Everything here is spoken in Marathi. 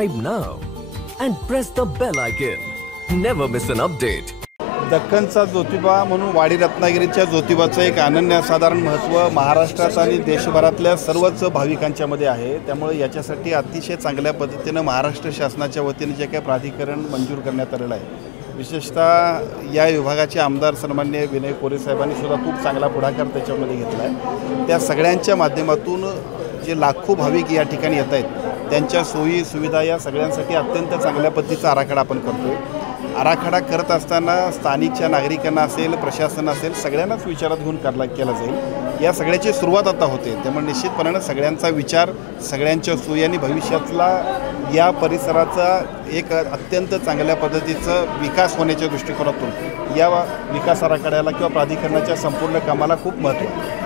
subscribe now and press the bell icon. Never miss an update. दक्खनचा Jyotiba म्हणून वाडी रत्नागिरीच्या ज्योतिबाचं एक अनन्यसाधारण महत्त्व महाराष्ट्रात आणि देशभरातल्या सर्वच भाविकांच्या मध्ये आहे। त्यामुळे याच्यासाठी अतिशय चांगल्या पद्धतीने महाराष्ट्र शासनाच्या वतीने जे काही प्राधिकरण मंजूर करण्यात आलेलं आहे, विशेषतः या विभागाचे आमदार सन्माननीय विनय कोरे साहेबांनी सुद्धा खूप चांगला पुढाकार त्याच्यामध्ये घेतला आहे। त्या सगळ्यांच्या माध्यमातून जे लाखो भाविक या ठिकाणी येत आहेत त्यांच्या सोयी सुविधा या सगळ्यांसाठी अत्यंत चांगल्या पद्धतीचा आराखडा आपण करतोय। आराखडा करत असताना स्थानिकच्या नागरिकांना असेल, प्रशासन असेल, सगळ्यांनाच विचारात घेऊन केला जाईल। या सगळ्याची सुरुवात आता होते, त्यामुळे निश्चितपणे सगळ्यांचा विचार, सगळ्यांच्या सोयी आणि भविष्यातला या परिसराचा एक अत्यंत चांगल्या पद्धतीचं विकास होण्याच्या दृष्टिकोनातून या विकास आराखड्याला किंवा प्राधिकरणाच्या संपूर्ण कामाला खूप महत्त्व आहे।